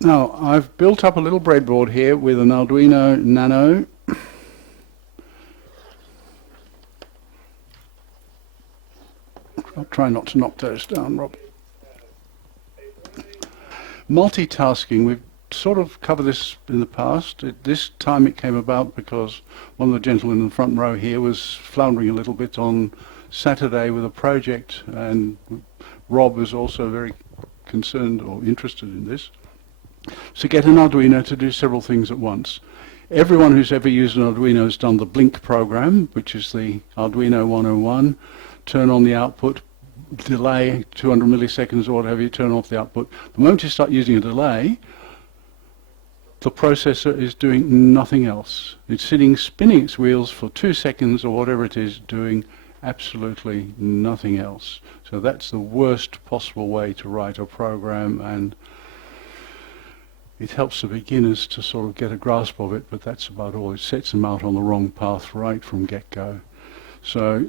Now, I've built up a little breadboard here with an Arduino Nano. I'll try not to knock those down, Rob. Multitasking, we've sort of covered this in the past. This time it came about because one of the gentlemen in the front row here was floundering a little bit on Saturday with a project, and Rob was also very concerned or interested in this. So get an Arduino to do several things at once. Everyone who's ever used an Arduino has done the Blink program, which is the Arduino 101. Turn on the output, delay 200 milliseconds or whatever, you turn off the output. The moment you start using a delay, the processor is doing nothing else. It's sitting spinning its wheels for 2 seconds or whatever it is, doing absolutely nothing else. So that's the worst possible way to write a program, and it helps the beginners to sort of get a grasp of it, but that's about all. It sets them out on the wrong path right from get-go. So,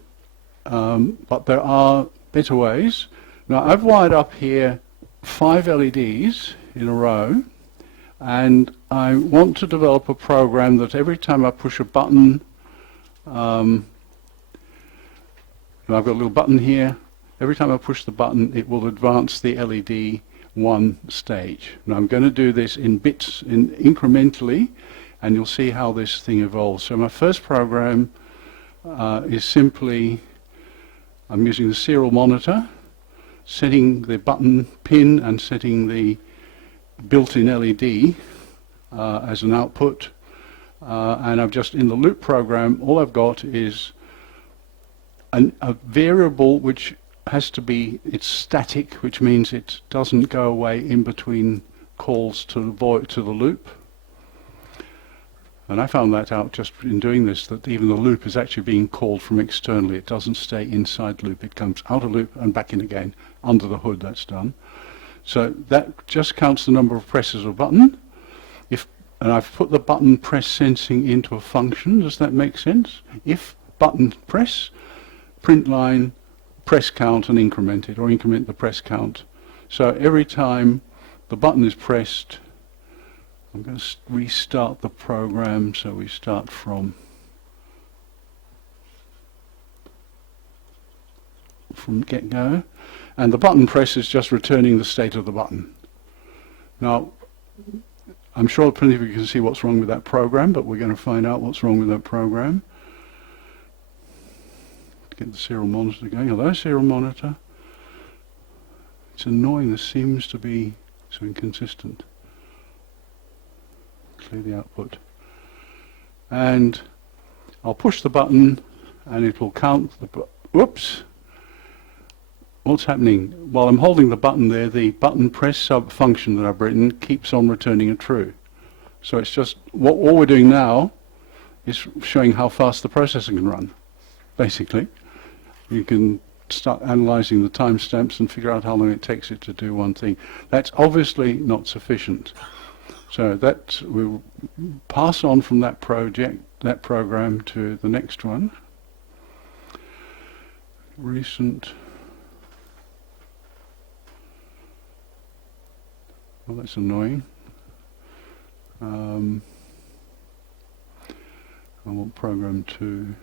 but there are better ways. Now, I've wired up here 5 LEDs in a row, and I want to develop a program that every time I push a button, I've got a little button here. Every time I push the button, it will advance the LED one stage. Now I'm going to do this in bits, incrementally, and you'll see how this thing evolves. So my first program is simply, I'm using the serial monitor, setting the button pin and setting the built-in LED as an output, and I've just, in the loop program, all I've got is a variable which has to be, it's static, which means it doesn't go away in between calls to the loop. And I found that out just in doing this, that even the loop is actually being called from externally. It doesn't stay inside loop. It comes out of loop and back in again. Under the hood, that's done. So that just counts the number of presses of a button. And I've put the button press sensing into a function. Does that make sense? If button press, print line, press count, and increment it, or increment the press count. So every time the button is pressed, I'm going to restart the program, so we start from get-go, and the button press is just returning the state of the button. Now, I'm sure plenty of you can see what's wrong with that program, but we're going to find out what's wrong with that program. Get the serial monitor going. Hello, serial monitor. It's annoying, this seems to be so inconsistent. Clear the output. And I'll push the button and it will count the whoops. What's happening? While I'm holding the button there, the button press sub function that I've written keeps on returning a true. So it's just, all we're doing now is showing how fast the processor can run, basically. You can start analyzing the timestamps and figure out how long it takes it to do one thing. That's obviously not sufficient. So that we'll pass on from that program to the next one. Recent. Well, that's annoying. I want program 2.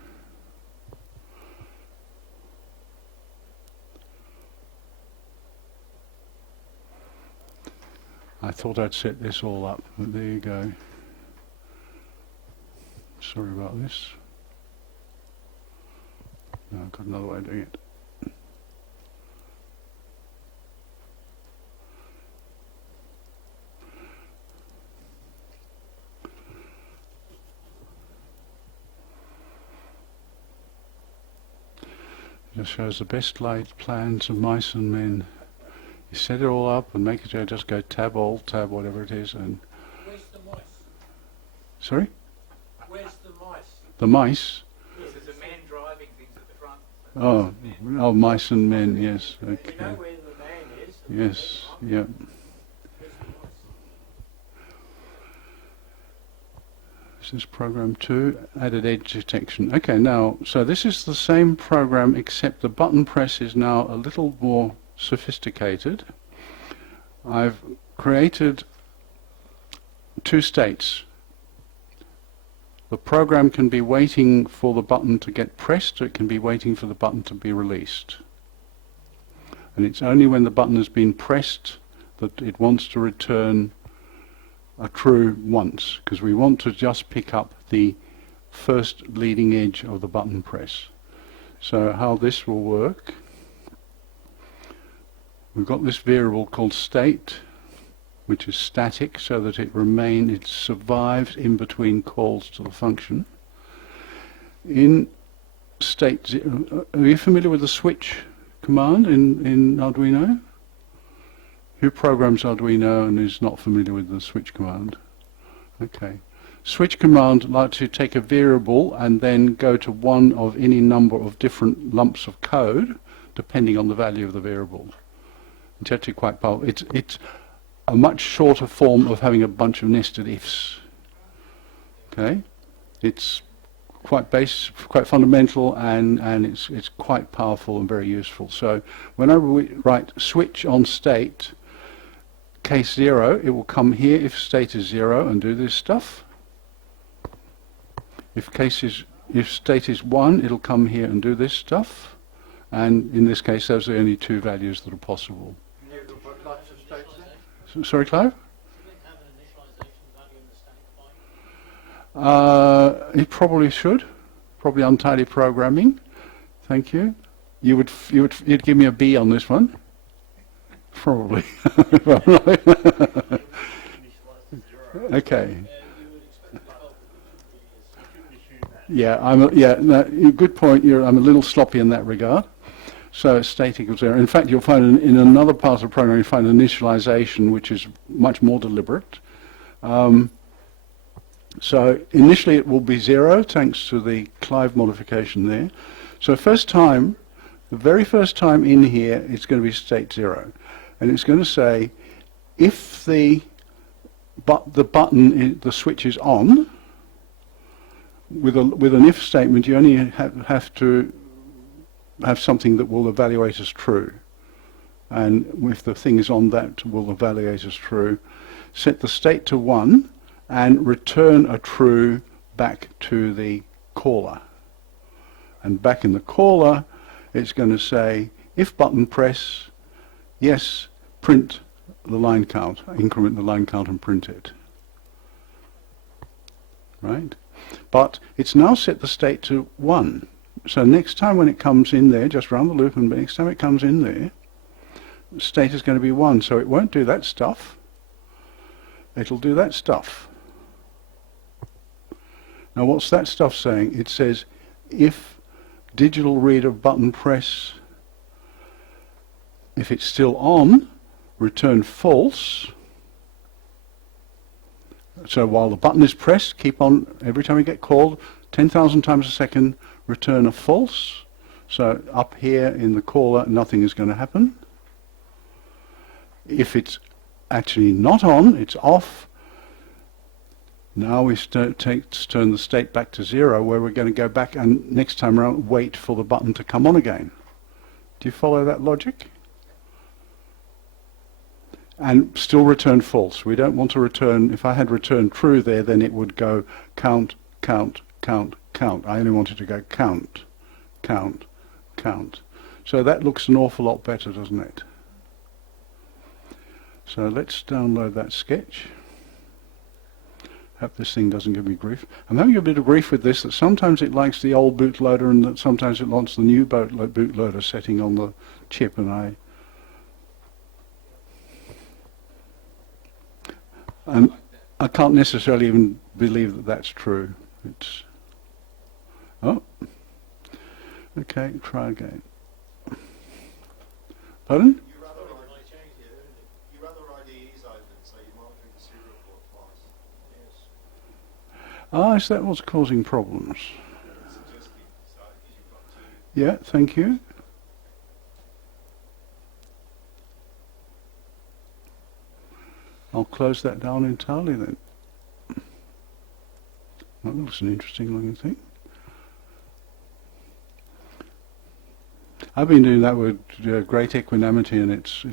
I thought I'd set this all up, but there you go. Sorry about this. No, I've got another way of doing it. Just shows the best laid plans of mice and men. You set it all up and make it just go tab, alt, tab, whatever it is, and... Where's the mice? Sorry? Where's the mice? The mice? Yes, there's a man driving things at the front. Oh, mice and men, yes. Okay. You know where the man is? Yes, yeah. Where's the mice? This is program 2, added edge detection. Okay, now, so this is the same program, except the button press is now a little more sophisticated. I've created two states. The program can be waiting for the button to get pressed, or it can be waiting for the button to be released. And it's only when the button has been pressed that it wants to return a true once, because we want to just pick up the first leading edge of the button press. So how this will work, we've got this variable called state, which is static, so that it survives in between calls to the function. In state zero, are you familiar with the switch command in Arduino? Who programs Arduino and is not familiar with the switch command? Okay. Switch command likes to take a variable and then go to one of any number of different lumps of code, depending on the value of the variable. It's actually quite powerful. It's a much shorter form of having a bunch of nested ifs. Okay, it's quite quite fundamental, and it's quite powerful and very useful. So when I write switch on state case 0, it will come here if state is 0 and do this stuff. If state is 1, it'll come here and do this stuff. And in this case, those are the only two values that are possible. Sorry, Clive? It probably should. Probably untidy programming. Thank you. You'd give me a B on this one. Probably. Okay. Yeah, no, good point. I'm a little sloppy in that regard. So state equals 0. In fact, you'll find in another part of the program, you find initialization, which is much more deliberate. So initially it will be 0, thanks to the Clive modification there. So the very first time in here, it's going to be state 0. And it's going to say, if the switch is on, with an if statement, you only have to have something that will evaluate as true. And if the thing is on, that will evaluate as true. Set the state to 1 and return a true back to the caller. And back in the caller, it's going to say, if button press, yes, print the line count, increment the line count and print it. Right? But it's now set the state to 1. So next time when it comes in there, just round the loop, and next time it comes in there, the state is going to be 1. So it won't do that stuff. It'll do that stuff. Now what's that stuff saying? It says, if digital read of button press, if it's still on, return false. So while the button is pressed, keep on, every time we get called, 10,000 times a second, return a false. So up here in the caller, nothing is going to happen. If it's actually not on, it's off. Now we turn the state back to 0, where we're going to go back and next time around wait for the button to come on again. Do you follow that logic? And still return false. We don't want to return, if I had returned true there, then it would go count, count, count, count. I only wanted to go count, count, count. So that looks an awful lot better, doesn't it? So let's download that sketch. Hope this thing doesn't give me grief. I'm having a bit of grief with this, that sometimes it likes the old bootloader and that sometimes it wants the new bootloader setting on the chip, and I can't necessarily even believe that that's true. It's okay. Try again. Pardon? You run the IDEs open, so you're monitoring the serial port twice. Yes. Is that what's causing problems? Suggesting, so you've got to. Yeah. Thank you. I'll close that down entirely then. That looks an interesting looking thing. I've been doing that with great equanimity, and it's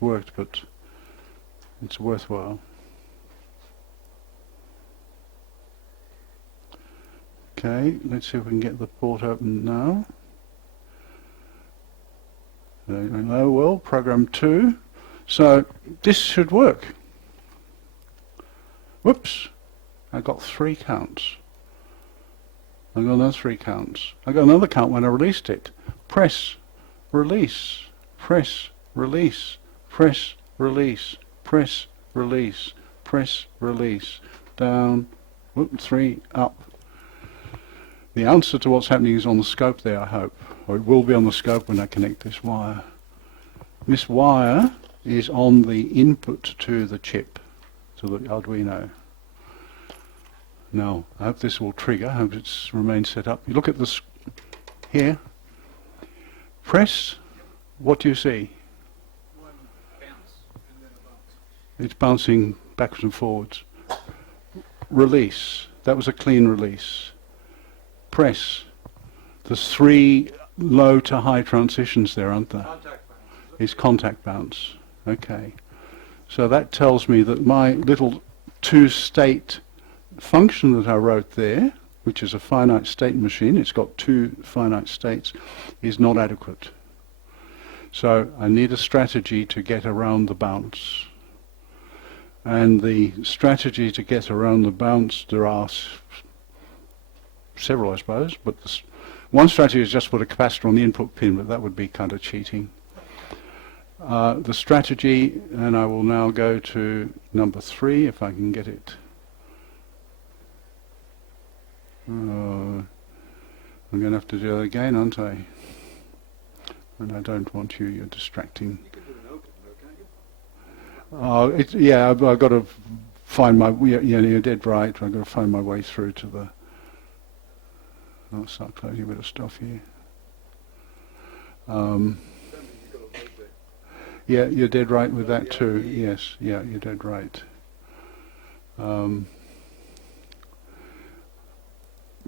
worked, but it's worthwhile. Okay, let's see if we can get the port open now. Oh well, program 2. So this should work. Whoops, I got 3 counts. I got another 3 counts. I got another count when I released it. Press, release, press, release, press, release, press, release, press, release, down, whoop, 3, up. The answer to what's happening is on the scope there, I hope. Or it will be on the scope when I connect this wire. This wire is on the input to the chip, to the Arduino. Now, I hope this will trigger, I hope it's remained set up. You look at this here, press, what do you see? One bounce and then a bounce. It's bouncing backwards and forwards. Release, that was a clean release. Press, there's 3 low to high transitions there, aren't there? Contact bounce. It's contact bounce. Okay. So that tells me that my little 2-state function that I wrote there, which is a finite state machine, it's got 2 finite states, is not adequate. So I need a strategy to get around the bounce. And the strategy to get around the bounce, there are several, I suppose, but one strategy is just put a capacitor on the input pin, but that would be kind of cheating. The strategy, and I will now go to number 3, if I can get it. I'm going to have to do that again, aren't I? And I don't want you, you're distracting. You can do an open though, can't you? Yeah, I've got to find my, yeah, you're dead right, I've got to find my way through to the, I'll start closing a bit of stuff here. Yeah, you're dead right with that too, yes, yeah, you're dead right.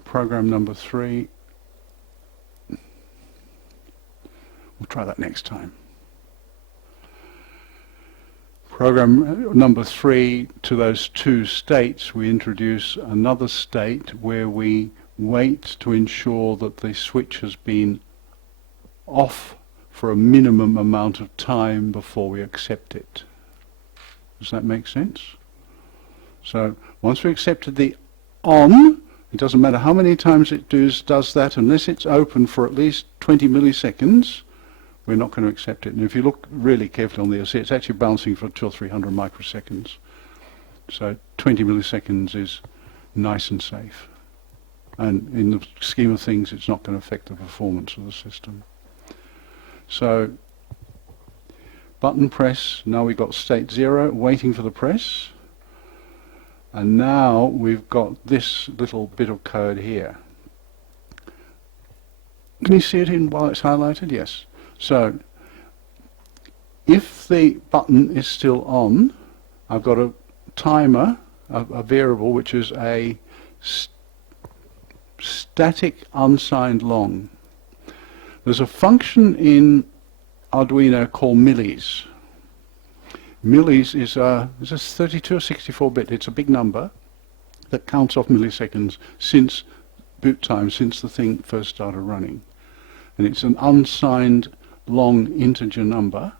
Program number 3, we'll try that next time. Program number 3, to those 2 states, we introduce another state where we wait to ensure that the switch has been off for a minimum amount of time before we accept it. Does that make sense? So once we accepted the on, it doesn't matter how many times it does that, unless it's open for at least 20 milliseconds, we're not going to accept it. And if you look really carefully on the LC, it's actually bouncing for 200 or 300 microseconds. So 20 milliseconds is nice and safe. And in the scheme of things, it's not going to affect the performance of the system. So, button press, now we've got state 0, waiting for the press. And now we've got this little bit of code here. Can you see it in while it's highlighted? Yes. So, if the button is still on, I've got a timer, a variable, which is a static unsigned long. There's a function in Arduino called millis. Millis is a 32 or 64-bit. It's a big number that counts off milliseconds since boot time, since the thing first started running. And it's an unsigned long integer number.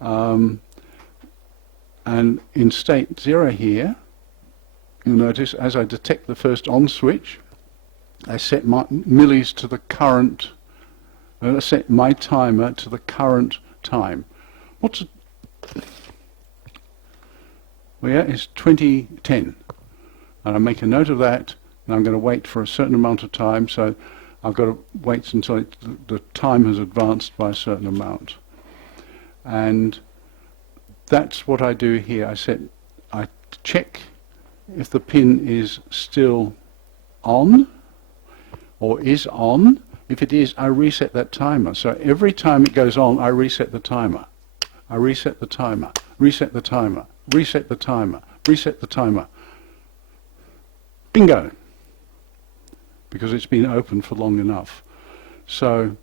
And in state 0 here, you'll notice as I detect the first on switch, I set my millis to the current, I set my timer to the current time. What's it? Well, yeah, it's 2010. And I make a note of that, and I'm going to wait for a certain amount of time, so I've got to wait until the time has advanced by a certain amount. And that's what I do here. I check if the pin is still on, or is on. If it is, I reset that timer. So every time it goes on, I reset the timer. I reset the timer, reset the timer, reset the timer, reset the timer. Bingo! Because it's been open for long enough. So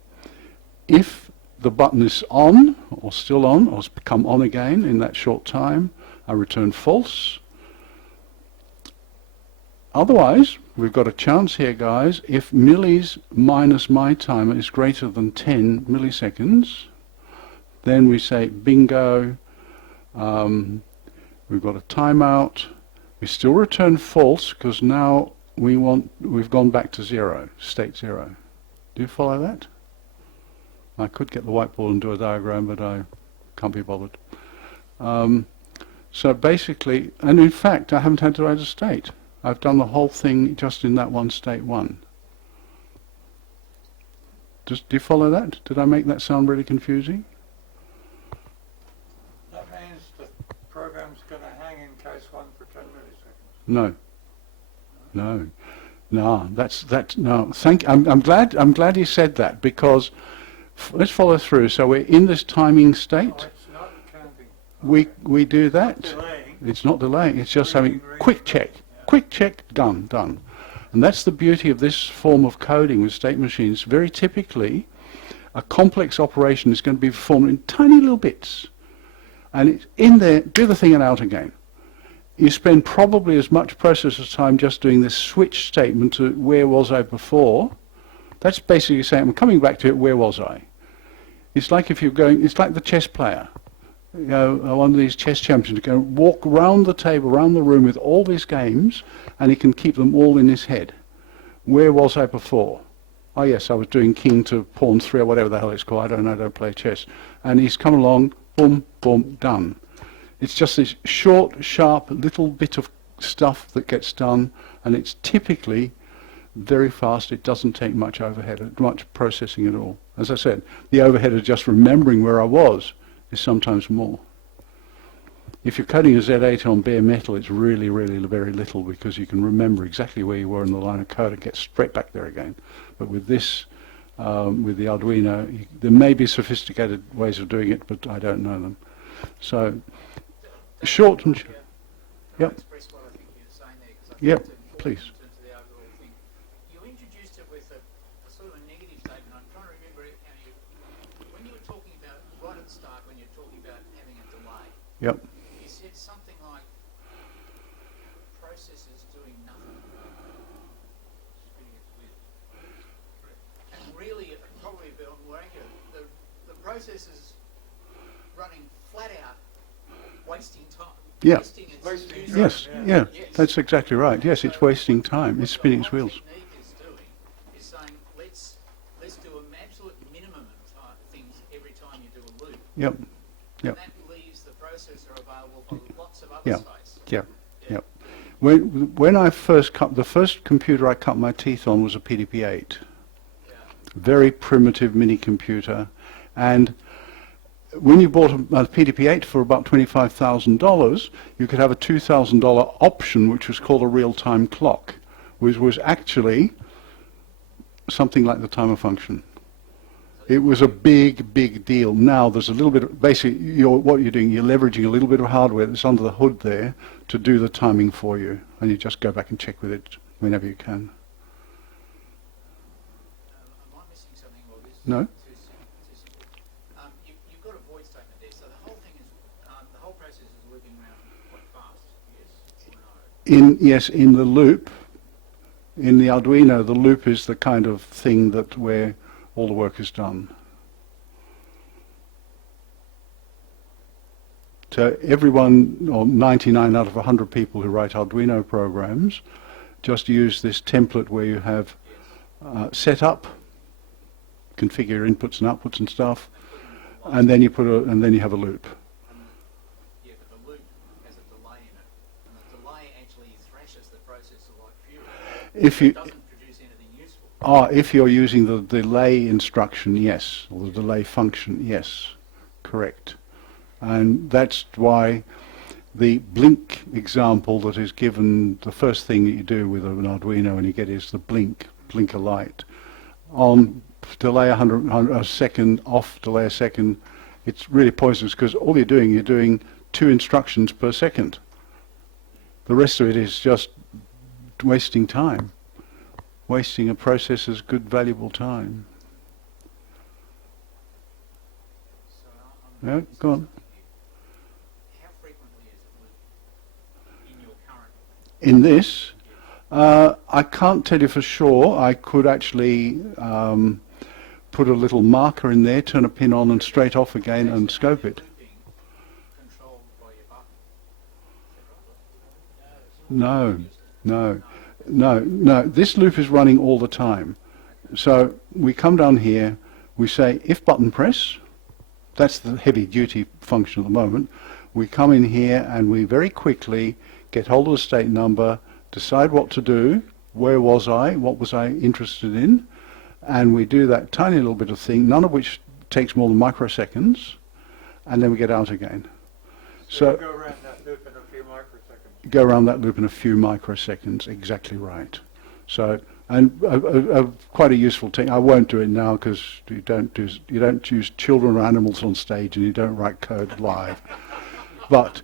if the button is on, or still on, or has become on again in that short time, I return false. otherwise, we've got a chance here, guys. If millis minus my timer is greater than 10 milliseconds, then we say bingo. We've got a timeout. We still return false because now we've gone back to zero, state zero. Do you follow that? I could get the whiteboard and do a diagram, but I can't be bothered. So basically, and in fact, I haven't had to write a state. I've done the whole thing just in that one state one. Do you follow that? Did I make that sound really confusing? That means the program's going to hang in case 1 for 10 milliseconds. No. No. No, that's no. I'm glad you said that, because let's follow through. So we're in this timing No, state. it's not counting. We do that. Delaying. It's not delaying. It's just Reading, having quick check. Quick check, done. And that's the beauty of this form of coding with state machines. Very typically, a complex operation is going to be performed in tiny little bits. And it's in there, do the thing and out again. You spend probably as much processor time just doing this switch statement to where was I before. That's basically saying, I'm coming back to it, where was I? It's like if you're going, it's like the chess player. You know, one of these chess champions go walk around the table, around the room with all these games, and he can keep them all in his head. Where was I before? Oh yes, I was doing king to pawn 3 or whatever the hell it's called. I don't know, I don't play chess. And he's come along, boom, boom, done. It's just this short, sharp little bit of stuff that gets done, and it's typically very fast. It doesn't take much overhead, much processing at all. As I said, the overhead of just remembering where I was is sometimes more. If you're coding a Z8 on bare metal, it's really, really very little, because you can remember exactly where you were in the line of code and get straight back there again. But with this, with the Arduino, there may be sophisticated ways of doing it, but I don't know them. So, short and... Yep. Express what I think you're saying there, 'cause I think Yep, it's important please. in terms of the overall thing. You introduced it with a sort of a negative statement. I'm trying to remember how you, when you were talking about, right at the start, when you were talking about having a delay, Yep. you said something like processors doing nothing. Spinning its wheels. And really, probably a bit on Wanger, the processors running flat out, wasting time. Yeah. Wasting its Wasting user- time. Yes, yeah, Yes. that's exactly right. Yes, it's wasting time. It's spinning its wheels. What the technique is doing is saying, let's do an absolute minimum of things every time you do a loop. Yep, And Yep. that leaves the processor available for lots of other Yeah. space. yep, yep. When I first cut, the first computer I cut my teeth on was a PDP-8. Yeah. Very primitive mini computer, and when you bought a PDP-8 for about $25,000, you could have a $2,000 option, which was called a real-time clock, which was actually something like the timer function. It was a big, big deal. Now there's a little bit of, basically, what you're doing, you're leveraging a little bit of hardware that's under the hood there to do the timing for you, and you just go back and check with it whenever you can. Am I missing something? Or this No. Too simple. You've got a void statement there, so the whole thing is, the whole process is looping around quite fast. Yes or no? Yes, in the loop, in the Arduino, the loop is the kind of thing that where all the work is done. So everyone, or 99 out of 100 people who write Arduino programs, just use this template where you have set up, configure your inputs and outputs and stuff, and then you have a loop. Yeah, but the loop has a delay in it, and the delay actually thrashes the processor like fury. If you It doesn't produce anything useful. if you're using the delay instruction, yes, or the delay function, yes, correct. And that's why the blink example that is given, the first thing that you do with an Arduino when you get is the blinker light. On delay a second, off delay a second, it's really poisonous, because all you're doing 2 instructions per second. The rest of it is just wasting time, wasting a processor's good, valuable time. So Yeah, go on. how frequently is it looping in your current? In this, I can't tell you for sure. I could actually put a little marker in there, turn a pin on and straight off again and scope it. Controlled by your button. No, no. This loop is running all the time. So we come down here, we say if button press, that's the heavy duty function at the moment. We come in here and we very quickly get hold of the state number, decide what to do, where was I, what was I interested in, and we do that tiny little bit of thing, none of which takes more than microseconds, and then we get out again. So go around that loop in a few microseconds. Go around that loop in a few microseconds, exactly right. So, and quite a useful thing. I won't do it now because you don't use children or animals on stage, and you don't write code live. But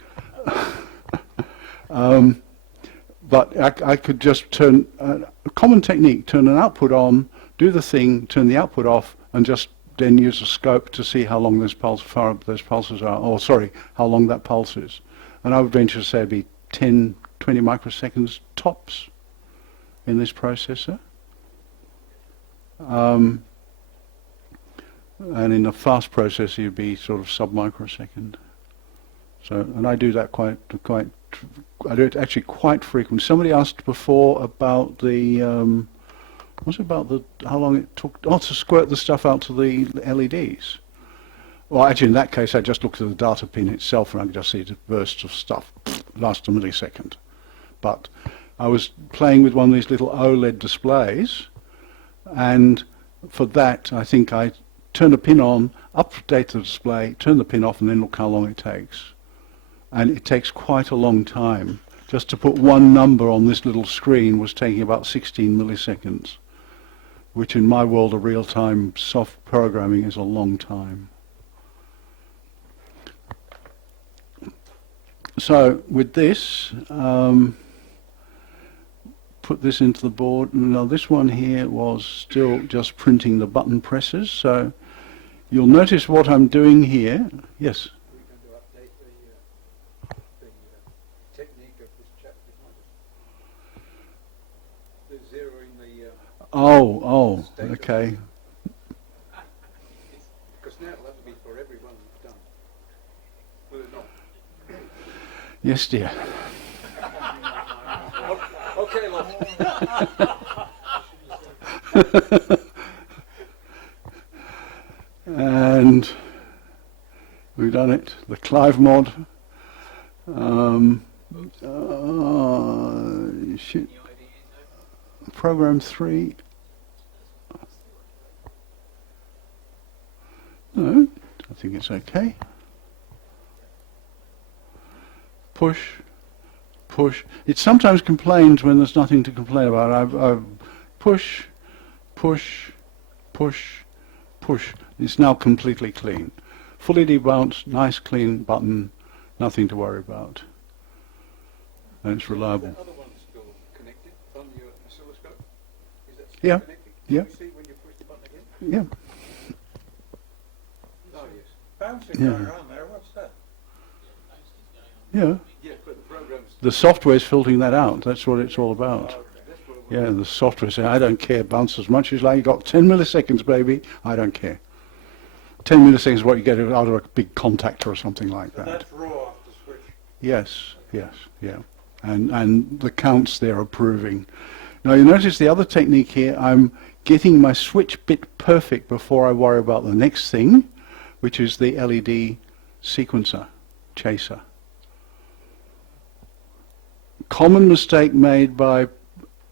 I could just turn a common technique: turn an output on, do the thing, turn the output off, and just then use a scope to see how long those pulses are. Or sorry, how long that pulse is. And I would venture to say it'd be 10, 20 microseconds tops in this processor. And in a fast processor, you'd be sort of sub-microsecond. So, and I do that I do it actually quite frequently. Somebody asked before about the, how long it took, to squirt the stuff out to the LEDs. Well, actually, in that case, I just looked at the data pin itself, and I could just see the bursts of stuff last a millisecond. But I was playing with one of these little OLED displays, and for that, I think I turn the pin on, update the display, turn the pin off, and then look how long it takes. And it takes quite a long time. Just to put one number on this little screen was taking about 16 milliseconds, which in my world of real-time soft programming is a long time. So with this, put this into the board. Now this one here was still just printing the button presses. So you'll notice what I'm doing here. Yes? We're going to update the technique of this chapter. The zeroing the Oh, state okay. because now it'll have to be for everyone that's done. Will it not? Yes, dear. Okay, love. And we've done it. The Clive mod. Shit. Program 3. No, I think it's okay. Push. It sometimes complains when there's nothing to complain about. I've push. It's now completely clean. Fully debounced, nice clean button, nothing to worry about. And it's reliable. The other one's still connected on your oscilloscope? Is that still Yeah. connected? Yeah. Can you see when you push the button again? Yeah. Oh, yes. Bouncing Yeah. going on there, what's that? Yeah. Yeah, but the program's... The software's filtering that out. That's what it's all about. Oh, okay, that's what it was. Yeah, the software saying, I don't care, bounce as much as like you got 10 milliseconds, baby. I don't care. 10 milliseconds is what you get out of a big contactor or something like So that. that's raw off the switch. Yes, yeah. And the counts they're approving. Now you notice the other technique here, I'm getting my switch bit perfect before I worry about the next thing, which is the LED sequencer, chaser. Common mistake made by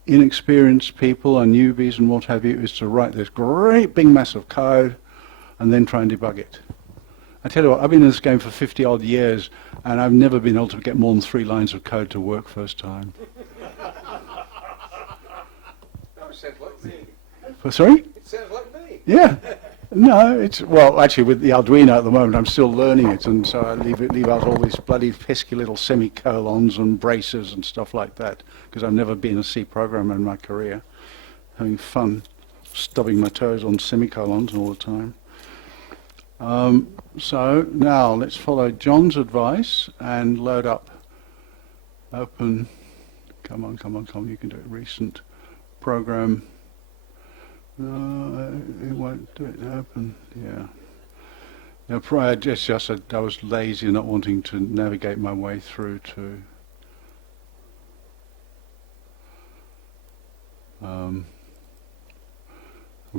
inexperienced people and newbies and what have you is to write this great big mass of code and then try and debug it. I tell you what, I've been in this game for 50 odd years and I've never been able to get more than 3 lines of code to work first time. Oh, it sounds like me. Sorry? It sounds like me. Yeah. No, it's, well, actually with the Arduino at the moment I'm still learning it, and so I leave out all these bloody pesky little semicolons and braces and stuff like that, because I've never been a C programmer in my career. Having fun stubbing my toes on semicolons all the time. So now let's follow John's advice and load up Open Come on, come on, come on. You can do it. Recent program. No, it won't do it. Open. Yeah. Now, prior, just I was lazy, not wanting to navigate my way through to. I've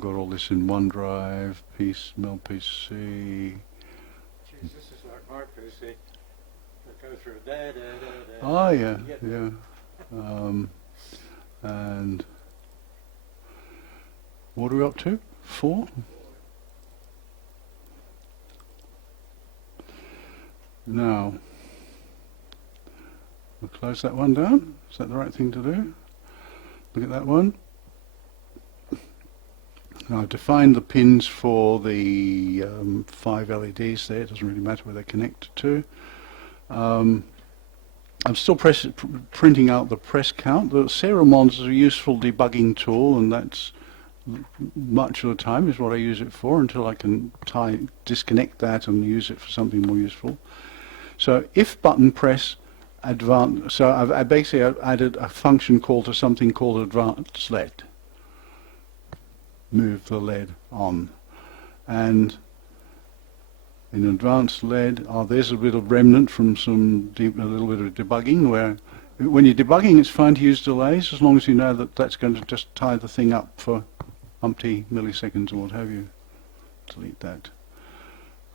got all this in OneDrive, Mail PC. Geez, this is like my PC. It goes through da da da da. Oh yeah, Yep. yeah. And what are we up to? 4? Now, we'll close that one down. Is that the right thing to do? Look at that one. Now I've defined the pins for the 5 LEDs there. It doesn't really matter where they're connected to. I'm still printing out the press count. The serial monitor is a useful debugging tool, and that's much of the time is what I use it for until I can disconnect that and use it for something more useful. So if button press advanced, so I basically added a function call to something called advanced LED. Move the LED on, and in advanced LED, there's a bit of remnant from a little bit of debugging, where when you're debugging it's fine to use delays as long as you know that that's going to just tie the thing up for umpty milliseconds or what have you. Delete that.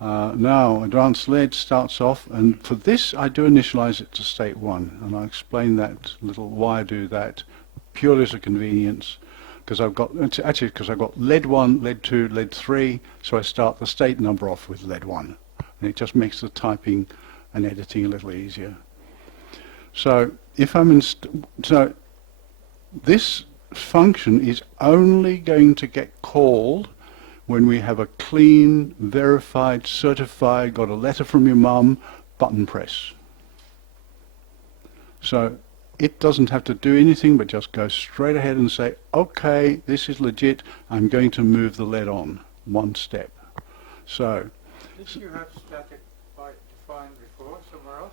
Now advanced LED starts off, and for this I do initialize it to state 1, and I'll explain that little why I do that purely as a convenience. Because I've got LED 1, LED 2, LED 3, so I start the state number off with LED 1, and it just makes the typing and editing a little easier. So if I'm so this function is only going to get called when we have a clean, verified, certified, got a letter from your mum, button press. So it doesn't have to do anything but just go straight ahead and say, okay, this is legit, I'm going to move the LED on, one step. So, Did you have static byte defined before somewhere else?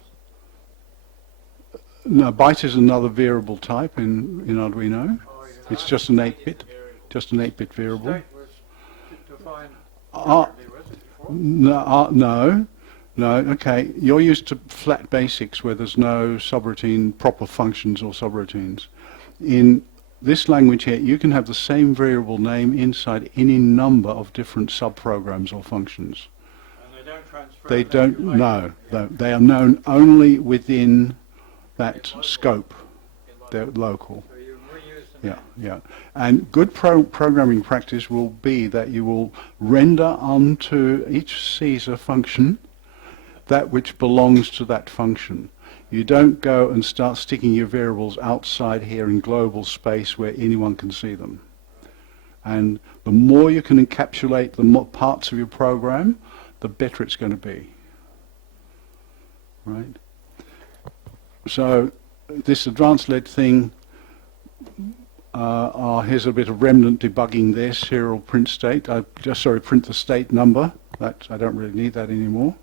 no, byte is another variable type in Arduino. Oh, yeah. It's just an 8-bit, just an 8-bit variable. State was defined Uh, separately, was it before? No, okay. You're used to flat basics where there's no subroutine, proper functions or subroutines. In this language here, you can have the same variable name inside any number of different subprograms or functions. And they don't transfer. They them don't, to later. no, they are known only within that scope. They're local. So you reuse them. Yeah. And good programming practice will be that you will render onto each Caesar function that which belongs to that function. You don't go and start sticking your variables outside here in global space where anyone can see them. And the more you can encapsulate the parts of your program, the better it's going to be. Right? So this advanced LED thing, here's a bit of remnant debugging there, serial print state. Print the state number. I don't really need that anymore.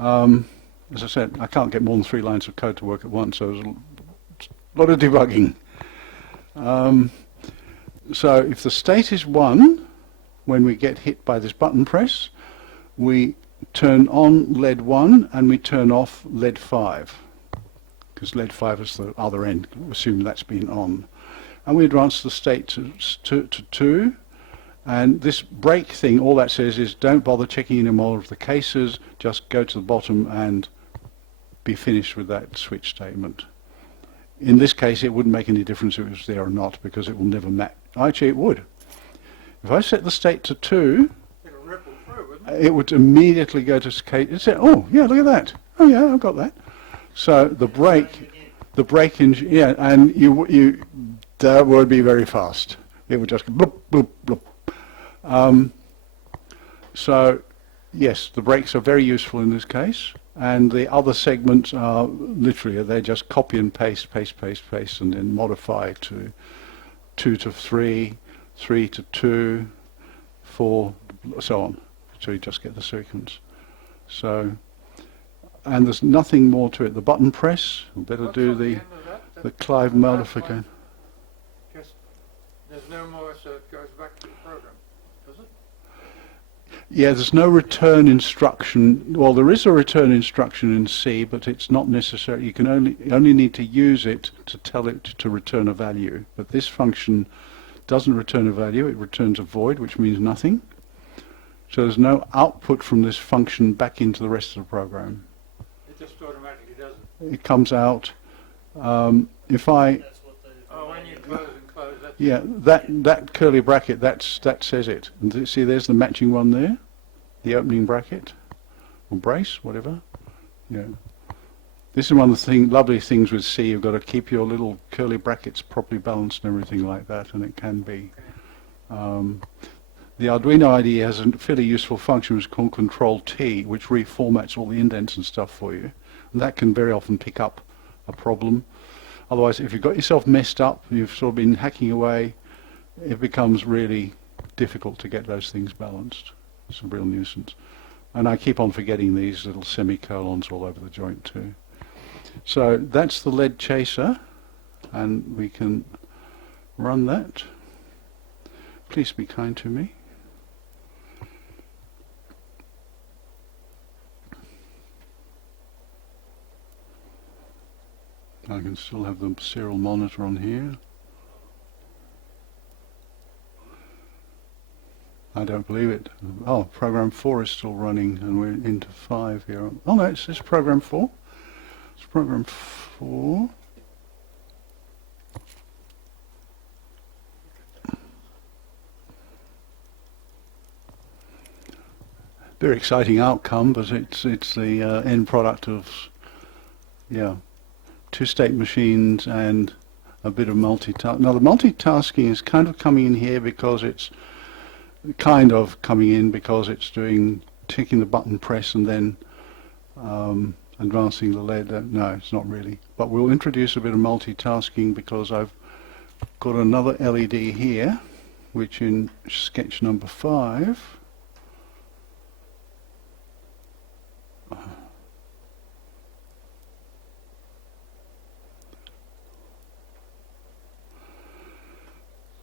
As I said, I can't get more than 3 lines of code to work at once, so there's a lot of debugging. So if the state is 1, when we get hit by this button press, we turn on LED 1 and we turn off LED 5, because LED 5 is the other end, assume that's been on. And we advance the state to 2. And this break thing, all that says is don't bother checking any more of the cases, just go to the bottom and be finished with that switch statement. In this case, it wouldn't make any difference if it was there or not, because it will never match. Actually, it would. If I set the state to 2, It'll ripple through, wouldn't it? it would immediately go to case. It said, oh, yeah, look at that. Oh, yeah, I've got that. So the break in, yeah, and that would be very fast. It would just go bloop, bloop, bloop. So, yes, the breaks are very useful in this case, and the other segments are literally, they're just copy and paste, and then modify to 2 to 3, 3 to 2, 4, so on. So you just get the sequence. So, and there's nothing more to it. The button press, we better What's do on the the end of that? the Clive The last modifier. one, just, there's no more, so it goes back to the program, does it? Yeah, there's no return instruction. Well, there is a return instruction in C, but it's not necessary. You can only need to use it to tell it to return a value. But this function doesn't return a value. It returns a void, which means nothing. So there's no output from this function back into the rest of the program. It just automatically does it. It comes out. If I That's what the. Oh, when you close and close, that's Yeah, that curly bracket, that says it. And see, there's the matching one there, the opening bracket, or brace, whatever. Yeah. This is one of the lovely things with C. You've got to keep your little curly brackets properly balanced and everything like that, and it can be. The Arduino IDE has a fairly useful function which is called Control T, which reformats all the indents and stuff for you. And that can very often pick up a problem. Otherwise, if you've got yourself messed up, you've sort of been hacking away, it becomes really difficult to get those things balanced. It's a real nuisance. And I keep on forgetting these little semicolons all over the joint too. So that's the lead chaser, and we can run that. Please be kind to me. I can still have the serial monitor on here. I don't believe it. Oh, program 4 is still running, and we're into 5 here. Oh no, it's this program 4. It's program 4. Very exciting outcome, but it's the end product of, yeah, two-state machines and a bit of multitasking. Now the multitasking is kind of coming in here because it's doing ticking the button press and then advancing the lead. No, it's not really. But we'll introduce a bit of multitasking because I've got another LED here, which in sketch number 5.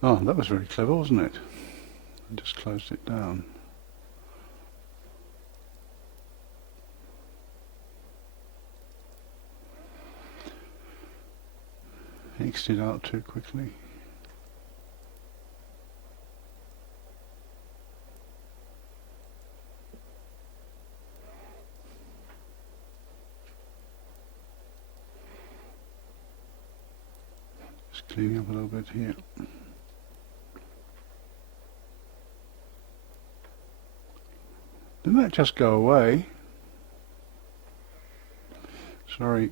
Oh, that was very clever, wasn't it? I just closed it down. X'd it out too quickly. Just cleaning up a little bit here. Didn't that just go away? Sorry.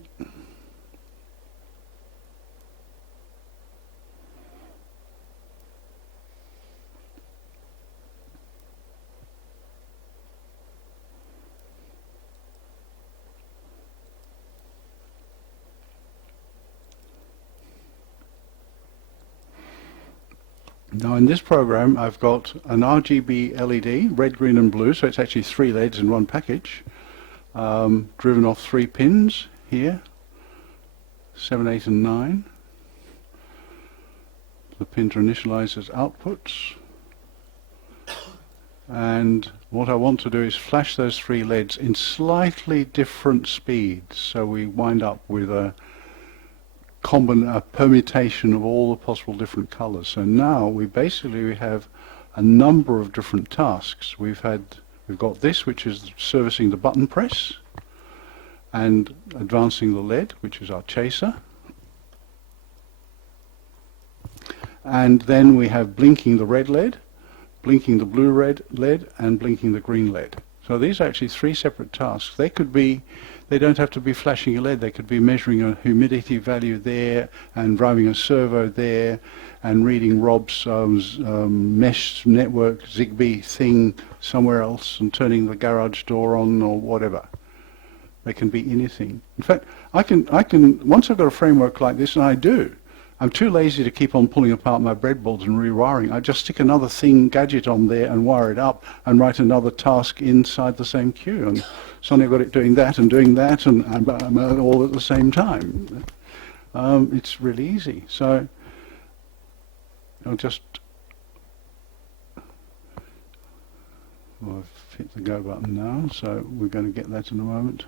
Now in this program I've got an RGB LED, red, green and blue, so it's actually 3 LEDs in one package, driven off 3 pins here, 7, 8 and 9. The pins are initialized as outputs, and what I want to do is flash those 3 LEDs in slightly different speeds, so we wind up with a permutation of all the possible different colors. So now we have a number of different tasks. We've got this, which is servicing the button press and advancing the lead, which is our chaser. And then we have blinking the red lead, blinking the blue red lead, and blinking the green lead. So these are actually 3 separate tasks. They don't have to be flashing a LED. They could be measuring a humidity value there and driving a servo there and reading Rob's mesh network Zigbee thing somewhere else and turning the garage door on or whatever. They can be anything. In fact, I can once I've got a framework like this, and I do, I'm too lazy to keep on pulling apart my breadboards and rewiring. I just stick another gadget on there and wire it up and write another task inside the same queue. And suddenly I've got it doing that and all at the same time. It's really easy. So I'll just... I've hit the go button now, so we're going to get that in a moment.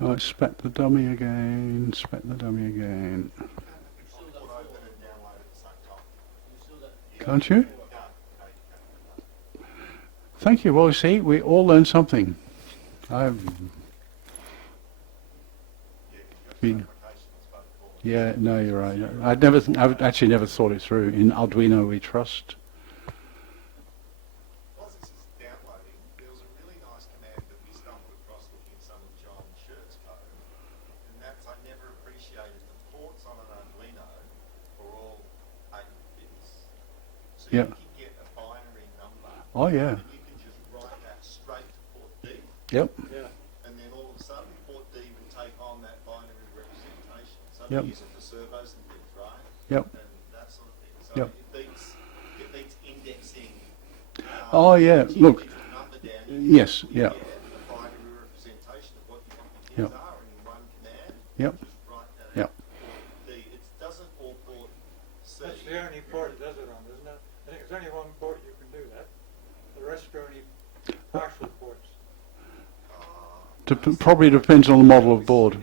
Oh, spat the dummy again, spat the dummy again. Can't you? Thank you. Well, you see, we all learned something. I've been... Yeah, no, you're right. I've actually never thought it through. In Arduino we trust. Whilst this is downloading, there was a really nice command that we stumbled across looking at some of John Shirt's code, and that's I never appreciated the ports on an Arduino for all 8 bits. So Yeah. you can get a binary number, Oh, yeah. and you can just write that straight to port D, Yep. Yeah. and then all of a sudden port D would take on that binary representation. So Yep. they use it for servos and things, right? Yep. And that sort of thing. So Yep. it beats indexing. Oh, yeah. You Look. leave the number down, you Yes. get Yeah. a binary representation of what you want the Yep. keys are, and in one command, Yep. just write that Yep. out. Port D. It doesn't all port C. That's the only port it does it on, isn't it? I think there's only one port you can do that. The rest are only partial ports. Probably depends on the model of board. Yeah,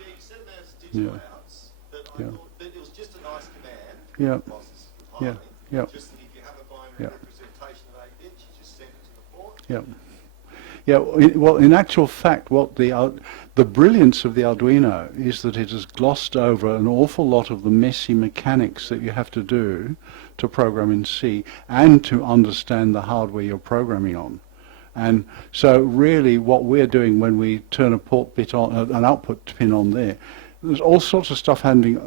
you set them as digital Yeah. outs, but I Yeah. thought that it was just a nice command. Yeah. Whilst this is Yeah. timing, Yeah. just that if you have a binary Yeah. representation of 8 bits, you just send it to the port. Yep. Yeah, well, in actual fact, what the brilliance of the Arduino is that it has glossed over an awful lot of the messy mechanics that you have to do to program in C and to understand the hardware you're programming on. And so really what we're doing when we turn a port bit on, an output pin on there, there's all sorts of stuff going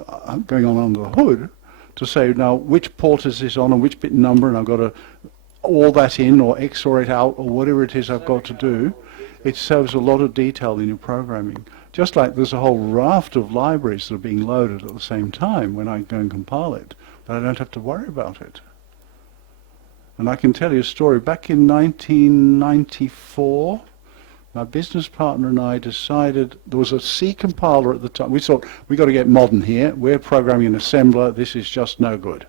on under the hood to say, now, which port is this on and which bit number, and I've got to all that in or XOR it out or whatever it is I've got to do. It serves a lot of detail in your programming. Just like there's a whole raft of libraries that are being loaded at the same time when I go and compile it, but I don't have to worry about it. And I can tell you a story. Back in 1994, my business partner and I decided there was a C compiler at the time. We thought, we've got to get modern here. We're programming an assembler. This is just no good.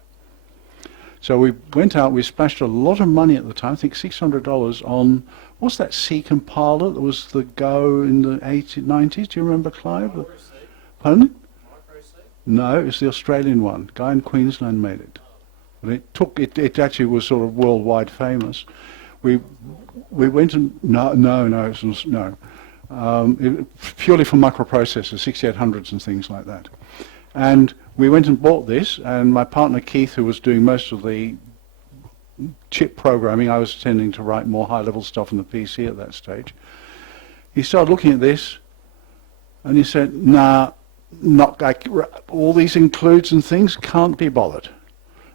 So we went out, we splashed a lot of money at the time, I think $600 on, what's that C compiler that was the go in the 80s, 90s? Do you remember, Clive? Pardon? No, it's the Australian one. Guy in Queensland made it. And it actually was sort of worldwide famous. We went and, purely for microprocessors, 6800s and things like that. And we went and bought this, and my partner Keith, who was doing most of the chip programming, I was tending to write more high-level stuff on the PC at that stage. He started looking at this, and he said, nah, not like, all these includes and things, can't be bothered.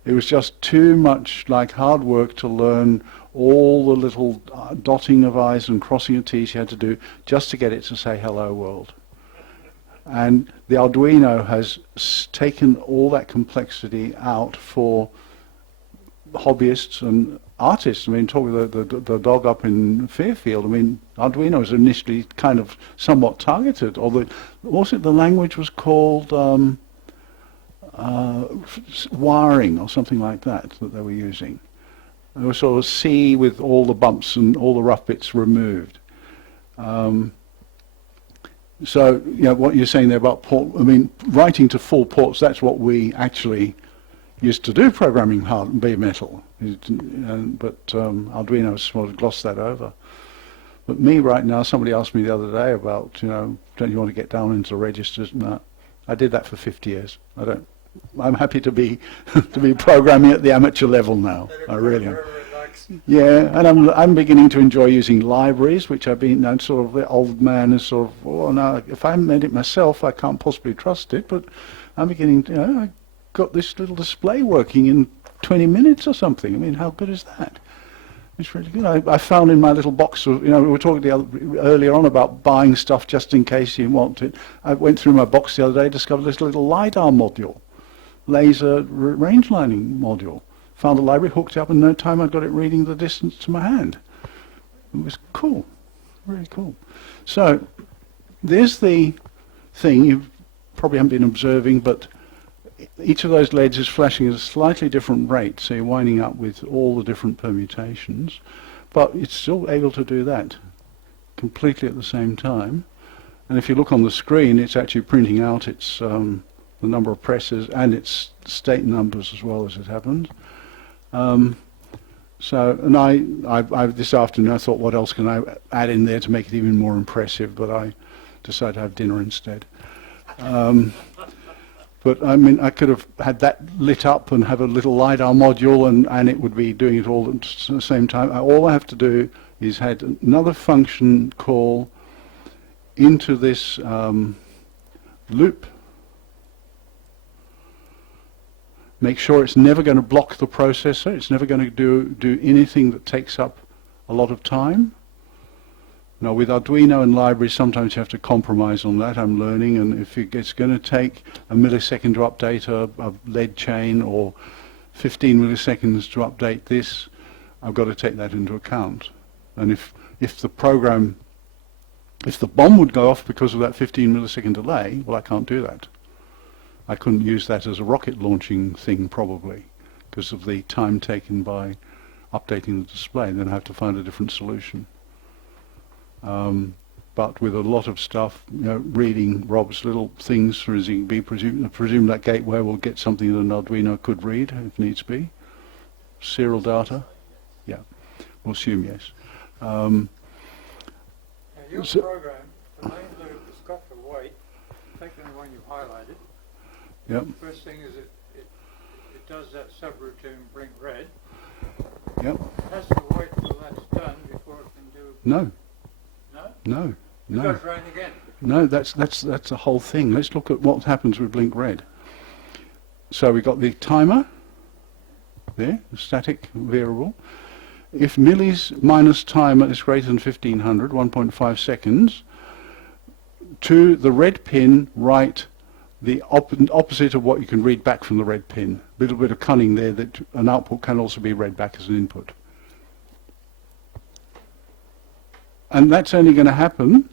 It was just too much like hard work to learn all the little dotting of I's and crossing of T's you had to do just to get it to say hello world. And the Arduino has taken all that complexity out for hobbyists and artists. I mean, talking the dog up in Fairfield, I mean, Arduino was initially kind of somewhat targeted. Or the language was called wiring or something like that they were using. It was sort of C with all the bumps and all the rough bits removed. So, you know, what you're saying there about port, I mean, writing to full ports, that's what we actually used to do, programming hard bare metal. But Arduino sort of glossed that over. But me right now, somebody asked me the other day about, you know, don't you want to get down into registers? No, I did that for 50 years. I'm happy to be to be programming at the amateur level now. I really am. Like likes. Yeah, and I'm beginning to enjoy using libraries, which I've been, I'm sort of the old man is sort of, oh no, if I made it myself, I can't possibly trust it, but I'm beginning to, I got this little display working in 20 minutes or something. I mean, how good is that? It's really good. I found in my little box of, we were talking earlier on about buying stuff just in case you want it. I went through my box the other day, discovered this little LiDAR module, laser range lining module. Found a library, hooked it up, in no time I got it reading the distance to my hand. It was cool, really cool. So there's the thing you probably haven't been observing, but each of those LEDs is flashing at a slightly different rate, so you're winding up with all the different permutations, but it's still able to do that completely at the same time. And if you look on the screen, it's actually printing out its the number of presses and its state numbers as well as it happens. So, and I this afternoon I thought, what else can I add in there to make it even more impressive? But I decided to have dinner instead. But I mean, I could have had that lit up and have a little LiDAR module, and it would be doing it all at the same time. All I have to do is add another function call into this loop. Make sure it's never going to block the processor. It's never going to do anything that takes up a lot of time. Now, with Arduino and libraries, sometimes you have to compromise on that, I'm learning, and if it's going to take a millisecond to update a LED chain or 15 milliseconds to update this, I've got to take that into account. And if the bomb would go off because of that 15 millisecond delay, well, I can't do that. I couldn't use that as a rocket launching thing, probably, because of the time taken by updating the display. Then I have to find a different solution. But with a lot of stuff, reading Rob's little things through ZigBee, presume that gateway will get something that an Arduino could read if needs be. Serial data, yeah, we'll assume yes. Now your program, the main loop has got the weight, taking the one you highlighted. Yep. First thing is it does that subroutine blink red. Yep. It has to wait till that's done before it can do. No. No? No. It No. goes round again. No, that's the whole thing. Let's look at what happens with blink red. So we've got the timer there, the static variable. If millis minus timer is greater than 1500, 1.5 seconds, to the red pin write the opposite of what you can read back from the red pin. A little bit of cunning there, that an output can also be read back as an input. And that's only going to happen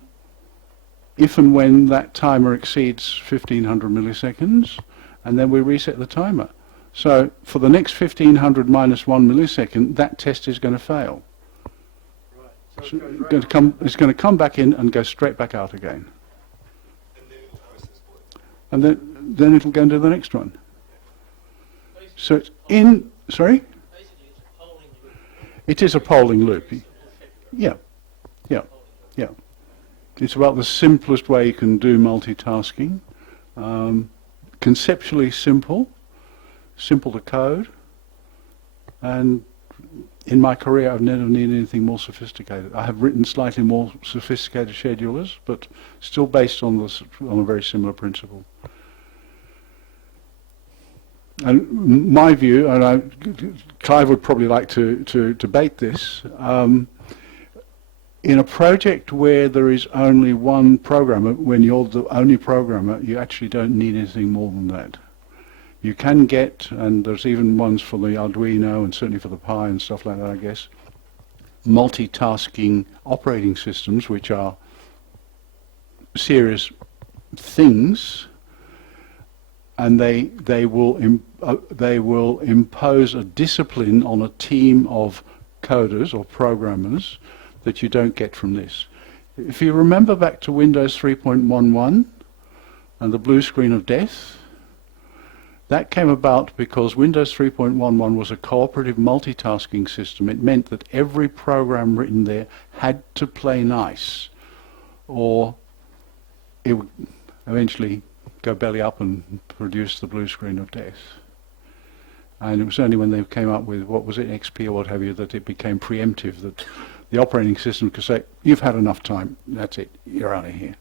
if and when that timer exceeds 1500 milliseconds, and then we reset the timer. So for the next 1500 minus 1 millisecond, that test is going to fail. Right. So So it goes round. it's going to come back in and go straight back out again. And then it'll process blue. And then it'll go and do the next one. So it's in, sorry? Basically, it's a polling loop. It is a polling loop. Simple schedule. Yeah, yeah, yeah. It's about the simplest way you can do multitasking. Conceptually simple to code, and in my career I've never needed anything more sophisticated. I have written slightly more sophisticated schedulers, but still based on a very similar principle. And my view, and Clive would probably like to debate this, in a project where there is only one programmer, when you're the only programmer, you actually don't need anything more than that. You can get, and there's even ones for the Arduino and certainly for the Pi and stuff like that, I guess, multitasking operating systems, which are serious things, and they will impose a discipline on a team of coders or programmers that you don't get from this. If you remember back to Windows 3.11 and the blue screen of death, that came about because Windows 3.11 was a cooperative multitasking system. It meant that every program written there had to play nice, or it would eventually go belly up and produce the blue screen of death. And it was only when they came up with, what was it, XP or what have you, that it became preemptive, that the operating system could say, you've had enough time, that's it, you're out of here.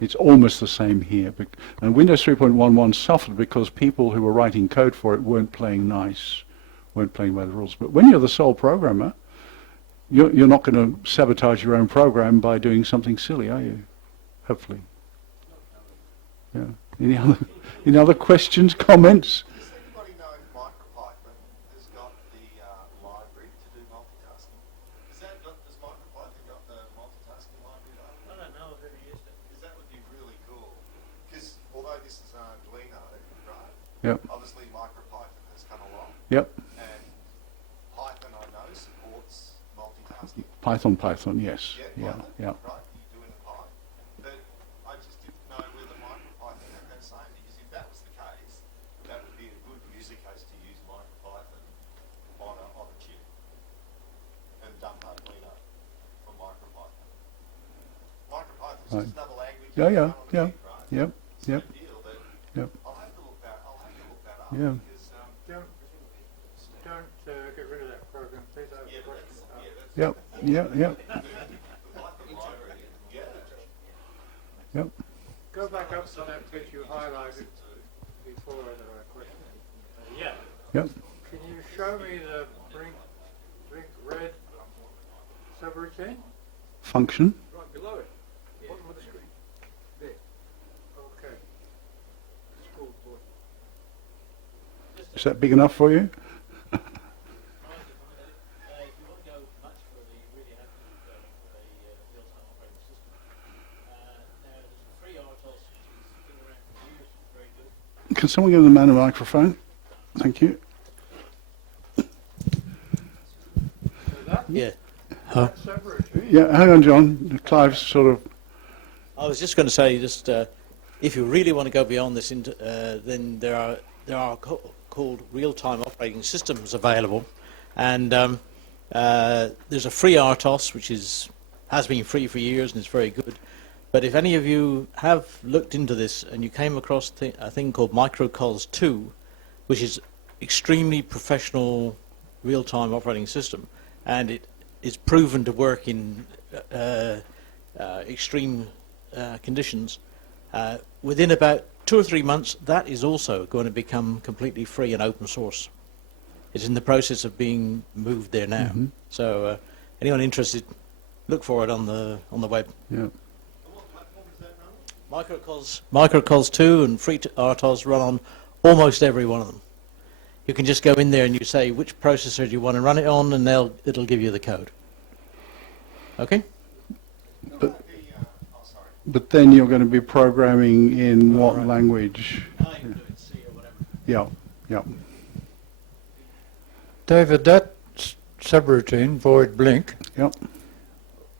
It's almost the same here. And Windows 3.11 suffered because people who were writing code for it weren't playing nice, weren't playing by the rules. But when you're the sole programmer, you're not going to sabotage your own program by doing something silly, are you? Hopefully. Yeah. Any other questions, comments? Does anybody know if MicroPython has got the library to do multitasking? Does MicroPython got the multitasking library I available? don't know if it is. Because that would be really cool. Because although this is an Arduino, right? Yep. Obviously MicroPython has come along, Yep. and Python I know supports multitasking. Python, yes. Yeah, Yeah, Python, yeah. right? You do in the Py. But I just didn't know whether MicroPython had that same, because if that was the case, that would be a good user case to use MicroPython on a chip and dump Arduino from MicroPython. MicroPython's Right. just another language. Yeah, you yeah, run on a yeah. chip, right? Yep, It's yep, no deal, but yep. I'll have to look that up Yeah. because Don't get rid of that program, please. I have a yeah, but question. that's Yep, yep, yep, the Python library. Yeah. yep. Go back up to that bit you highlighted before that I questioned. Yeah. Yep. Can you show me the blink red subroutine? Function. Right below it, bottom of the screen. There. Okay. School boy. Is that big enough for you? If you want to go much further, you really have to go for a real-time operating system. Now, there's a free RTOS, which has been around for years, very good. Can someone give the man a microphone? Thank you. So that, Yeah. that subroutine. Yeah, hang on, John. Clive's sort of... I was just going to say, if you really want to go beyond this, then there are called real-time operating systems available, and there's a free RTOS which has been free for years and is very good. But if any of you have looked into this and you came across a thing called Microcos 2, which is extremely professional real-time operating system, and it is proven to work in extreme conditions, within about 2 or 3 months, that is also going to become completely free and open source. It's in the process of being moved there now. Mhm. So anyone interested, look for it on the web. Yeah. Microcos 2 and free RTOS run on almost every one of them. You can just go in there and you say which processor do you want to run it on, and it'll give you the code. Okay? But, Oh, sorry. but then you're going to be programming in what Right. language? You can do it C or whatever. Yeah, yeah. David, that subroutine, void blink, Yep.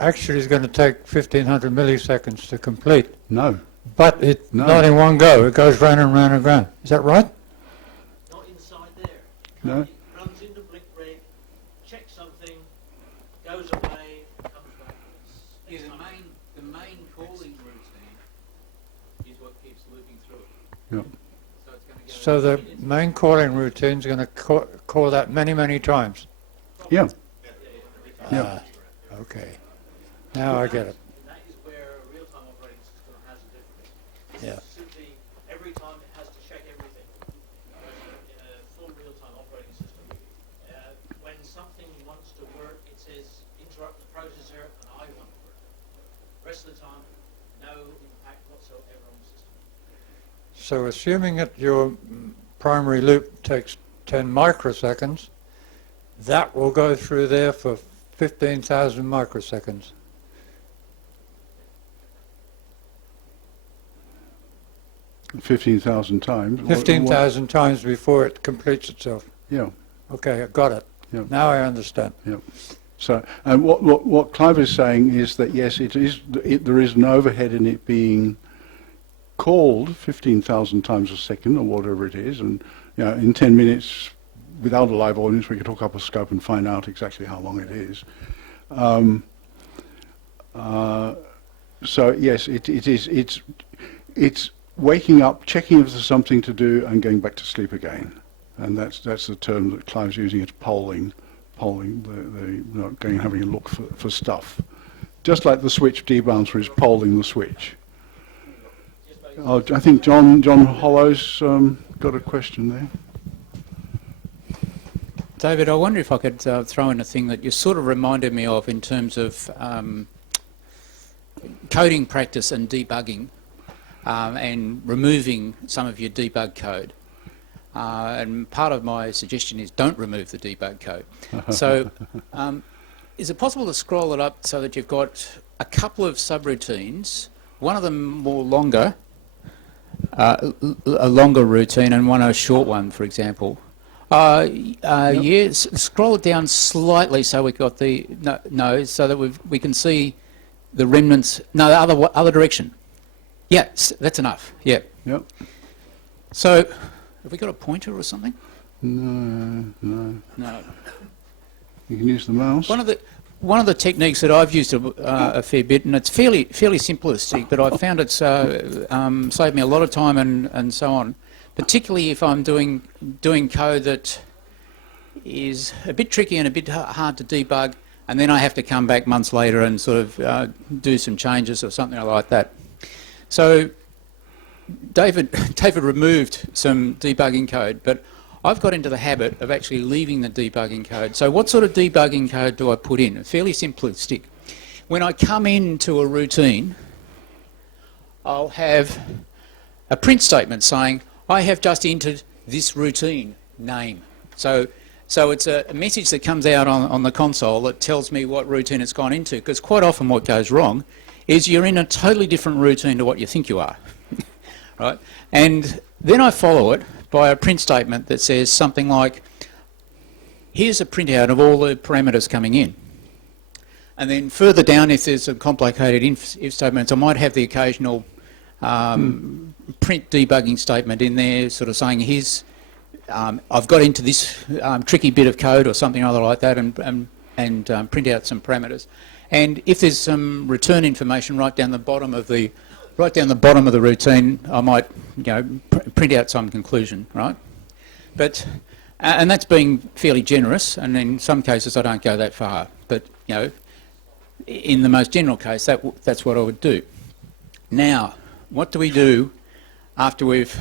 actually is going to take 1500 milliseconds to complete, No. but it's No. not in one go. It goes round and round and round. Is that right? Not inside there. No. It runs into blink red, checks something, goes away, comes back. Yeah, the main calling routine is what keeps looping through it. Yep. So it's going to go. So the main calling routine is going to call that many, many times. Yeah. Ah, okay. Now I get it. And that is where a real-time operating system has a difficulty. This Yeah. is simply every time it has to check everything. Whereas in a full real-time operating system, when something wants to work, it says interrupt the processor and I want to work. The rest of the time, no impact whatsoever on the system. So assuming that your primary loop takes 10 microseconds, that will go through there for 15,000 microseconds. Yeah. 15,000 times. 15,000 times before it completes itself. Yeah. Okay, I got it. Yeah. Now I understand. So, and what Clive is saying is that yes, there is an overhead in it being called 15,000 times a second or whatever it is, and you know, in 10 minutes, without a live audience, we could hook up a scope and find out exactly how long it is. So yes, it's waking up, checking if there's something to do, and going back to sleep again. and that's the term that Clive's using. It's polling, not going and having a look for stuff. Just like the switch debouncer is polling the switch. Oh, I think John Hollow's got a question there. David, I wonder if I could throw in a thing that you sort of reminded me of in terms of coding practice and debugging, and removing some of your debug code. And part of my suggestion is don't remove the debug code. So is it possible to scroll it up so that you've got a couple of subroutines, one of them more longer, a longer routine, and one a short one, for example? Yes, scroll it down slightly so we've got the, no, so that we can see the remnants, no, the other direction. Yeah, that's enough, yeah. Yep. So, have we got a pointer or something? No. No. You can use the mouse. One of the techniques that I've used a fair bit, and it's fairly simplistic, but I've found it's saved me a lot of time and so on. Particularly if I'm doing code that is a bit tricky and a bit hard to debug, and then I have to come back months later and sort of do some changes or something like that. So David removed some debugging code, but I've got into the habit of actually leaving the debugging code. So what sort of debugging code do I put in? Fairly simplistic. When I come into a routine, I'll have a print statement saying, I have just entered this routine name. So it's a message that comes out on the console that tells me what routine it's gone into, because quite often what goes wrong is you're in a totally different routine to what you think you are. Right? And then I follow it by a print statement that says something like, here's a printout of all the parameters coming in. And then further down, if there's some complicated if statements, I might have the occasional print debugging statement in there, sort of saying, here's, I've got into this tricky bit of code or something or other like that, and print out some parameters. And if there's some return information right down the bottom of the routine, I might, print out some conclusion, right? But and that's being fairly generous, and in some cases I don't go that far. But in the most general case, that's what I would do. Now, what do we do after we've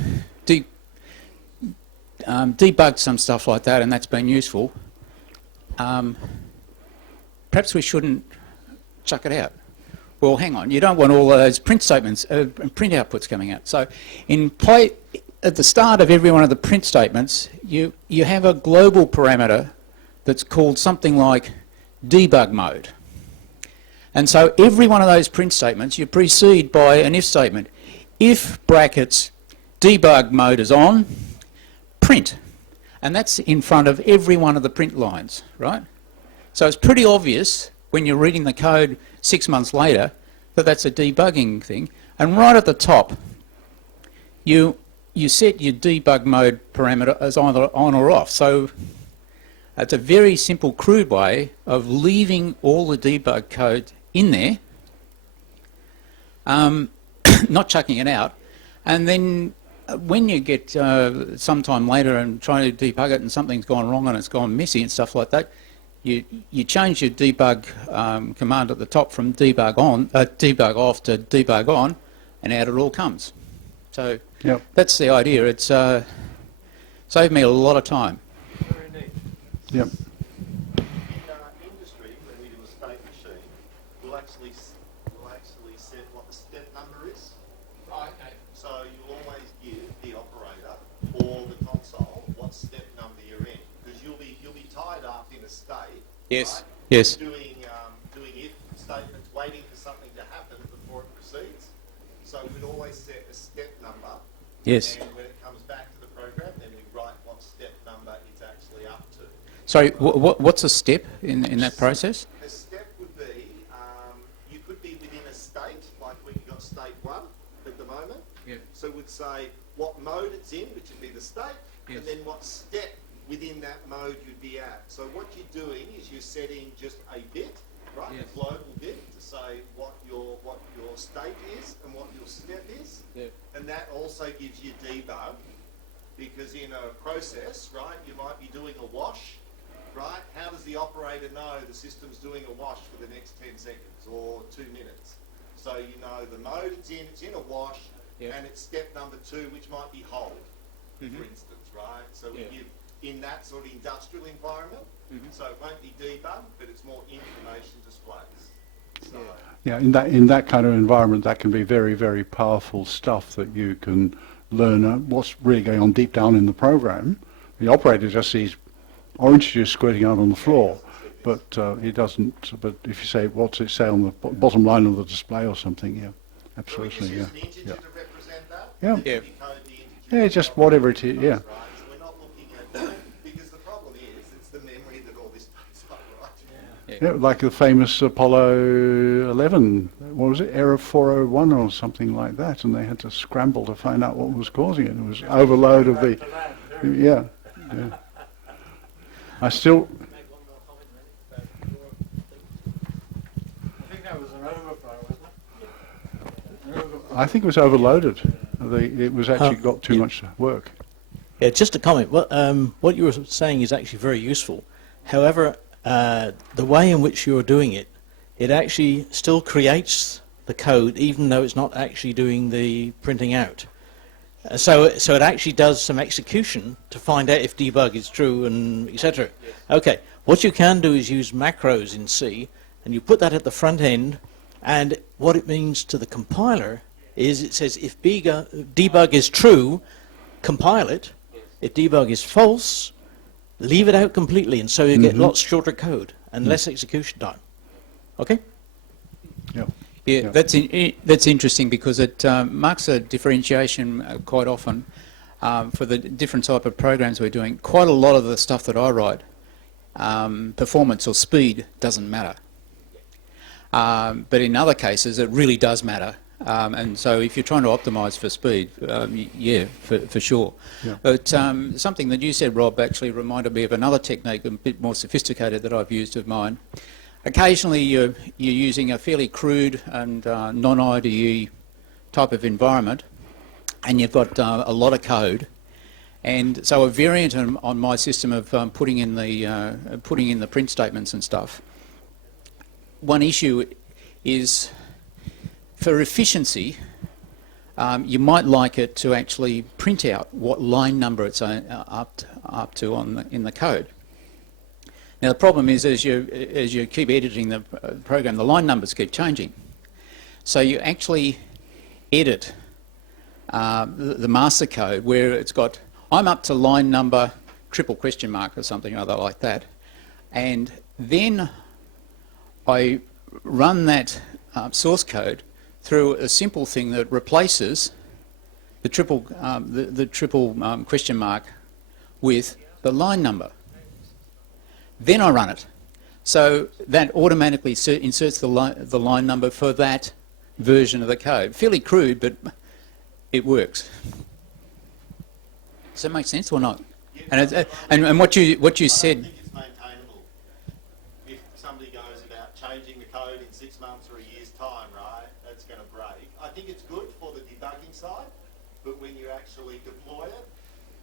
debugged some stuff like that, and that's been useful? Perhaps we shouldn't chuck it out. Well, hang on, you don't want all those print statements, print outputs coming out. So at the start of every one of the print statements, you have a global parameter that's called something like debug mode. And so every one of those print statements you precede by an if statement. If brackets debug mode is on, print. And that's in front of every one of the print lines, right? So it's pretty obvious when you're reading the code 6 months later that that's a debugging thing. And right at the top, you set your debug mode parameter as either on or off. So it's a very simple, crude way of leaving all the debug code in there, not chucking it out, and then when you get some time later and try to debug it and something's gone wrong and it's gone messy and stuff like that, you change your debug command at the top from debug off to debug on, and out it all comes. So Yep. that's the idea. It's saved me a lot of time. Very neat. Yep. In industry, when we do a state machine, we'll actually set what the step number is. Oh, okay. So you'll always give the operator or the console what step number you're in, because you'll be tied up in a state. Yes. Right? Yes. Doing if statements, waiting for something to happen before it proceeds. So we'd always set a step number. Yes. And when it comes back to the program, then we write what step number it's actually up to. Sorry, what's a step in that process? A step would be, you could be within a state, like we've got state 1 at the moment. Yeah. So we'd say what mode it's in, which would be the state, Yes. and then what step within that mode you'd be at. So what you're doing is you're setting just a bit, right, Yes. a global bit, to say what your state is and what your step is. Yeah. And that also gives you debug Because in a process, right, you might be doing a wash, right? How does the operator know the system's doing a wash for the next 10 seconds or 2 minutes? So you know the mode it's in a wash, Yeah. and it's step number 2, which might be hold, for instance, right? So we give in that sort of industrial environment, so it won't be debug, but it's more information displays. So, Yeah, in that kind of environment, that can be very, very powerful stuff that you can learn what's really going on deep down in the program. The operator just sees orange juice squirting out on the floor, but he doesn't. But if you say, what's it say on the bottom line of the display or something, yeah, so we absolutely, just yeah. use an integer Yeah. to represent that. Yeah. and Yeah. we decode the integer Yeah, to just the whatever it is, operating yeah. codes, right? So we're not looking at because the problem is it's the memory that all this takes up, right? Yeah, like the famous Apollo 11, what was it, error 401 or something like that, and they had to scramble to find out what was causing it. It was overload of the, yeah. I still, Make one more comment then about your I think that was an overflow, wasn't it? I think it was overloaded. It was actually got too much work. Yeah, just a comment. What you were saying is actually very useful. However, the way in which you're doing it, it actually still creates the code even though it's not actually doing the printing out. So it actually does some execution to find out if debug is true and etc. Okay, what you can do is use macros in C, and you put that at the front end, and what it means to the compiler is it says if debug is true, compile it. If debug is false, leave it out completely, and so you get lots shorter code and less execution time. Okay? Yeah. Yeah, Yeah. that's interesting because it marks a differentiation quite often for the different type of programs we're doing. Quite a lot of the stuff that I write, performance or speed doesn't matter. But in other cases, it really does matter. And so if you're trying to optimise for speed, yeah, for sure. Yeah. But something that you said, Rob, actually reminded me of another technique, a bit more sophisticated, that I've used of mine. Occasionally you're using a fairly crude and non-IDE type of environment, and you've got a lot of code. And so a variant on my system of putting in the print statements and stuff. One issue is, for efficiency, you might like it to actually print out what line number it's up to in the code. Now the problem is, as you keep editing the program, the line numbers keep changing. So you actually edit the master code where it's got, I'm up to line number triple question mark or something or other like that, and then I run that source code through a simple thing that replaces the triple question mark with the line number. Then I run it. So that automatically inserts the line number for that version of the code. Fairly crude, but it works. Does that make sense or not? And what you I said. think it's maintainable. If somebody goes about changing the code in 6 months or a year's time, right, that's going to break. I think it's good for the debugging side, but when you actually deploy it,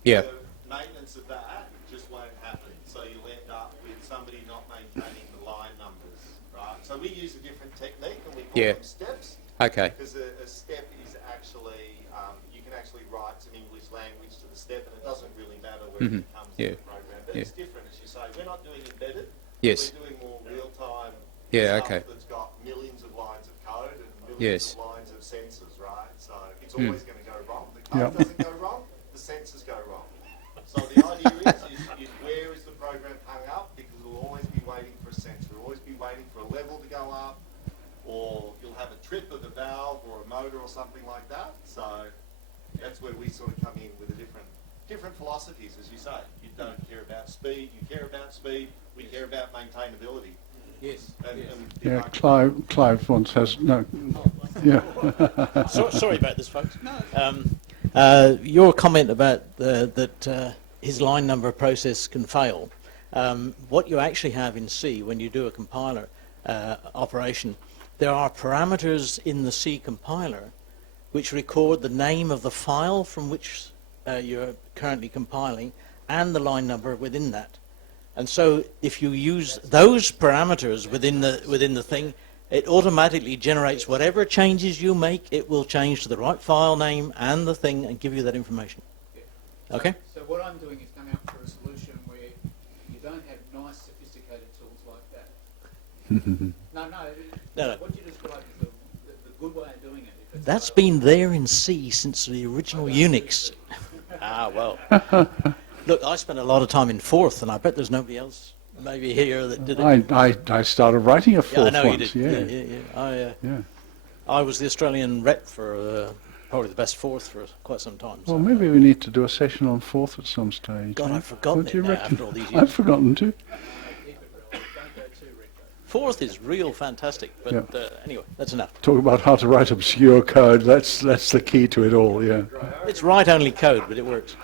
Yeah. the maintenance of that just won't happen. So you'll end up with somebody not maintaining the line numbers, right? So we use a different technique, and we call Yeah. them steps. Okay. Because a step is actually, you can actually write some English language to the step, and it doesn't really matter where it comes Yeah. in the program. But it's different, as you say. We're not doing embedded. Yes. We're doing more real-time Yeah, stuff okay. that's got millions of lines of code and millions Yes. of lines of sensors, right? So it's always going to go wrong. The Yeah. code doesn't go wrong, the sensors go wrong. So the idea is where is the program hung up? Because it'll always be waiting for a sensor. It'll always be waiting for a level to go up, or you'll have a trip of a valve or a motor or something like that. So that's where we sort of come in with a different philosophies, as you say. You don't care about speed, you care about speed, we care about maintainability. Yes. And Yeah, Clive once has, no, yeah. Sorry about this, folks. Your comment about that his line number process can fail. What you actually have in C when you do a compiler operation, there are parameters in the C compiler which record the name of the file from which you're currently compiling and the line number within that. And so if you use those parameters within the thing, it automatically generates whatever changes you make, it will change to the right file name and the thing and give you that information. Okay? So what I'm doing is coming up for a solution where you don't have nice, sophisticated tools like that. No. What you described is the good way of doing it. If it's That's been there in C since the original Unix. Well. Look, I spent a lot of time in Forth, and I bet there's nobody else maybe here that did it. I started writing a Yeah, I fourth know you once. did. Yeah. I was the Australian rep for probably the best Forth for quite some time. Well, So. maybe we need to do a session on fourth at some stage. God, eh? I've forgotten Don't it you now reckon? after all these I've years. forgotten too. Forth is real fantastic, but Yeah. Anyway, that's enough. Talk about how to write obscure code. That's the key to it all. Yeah. It's write-only code, but it works.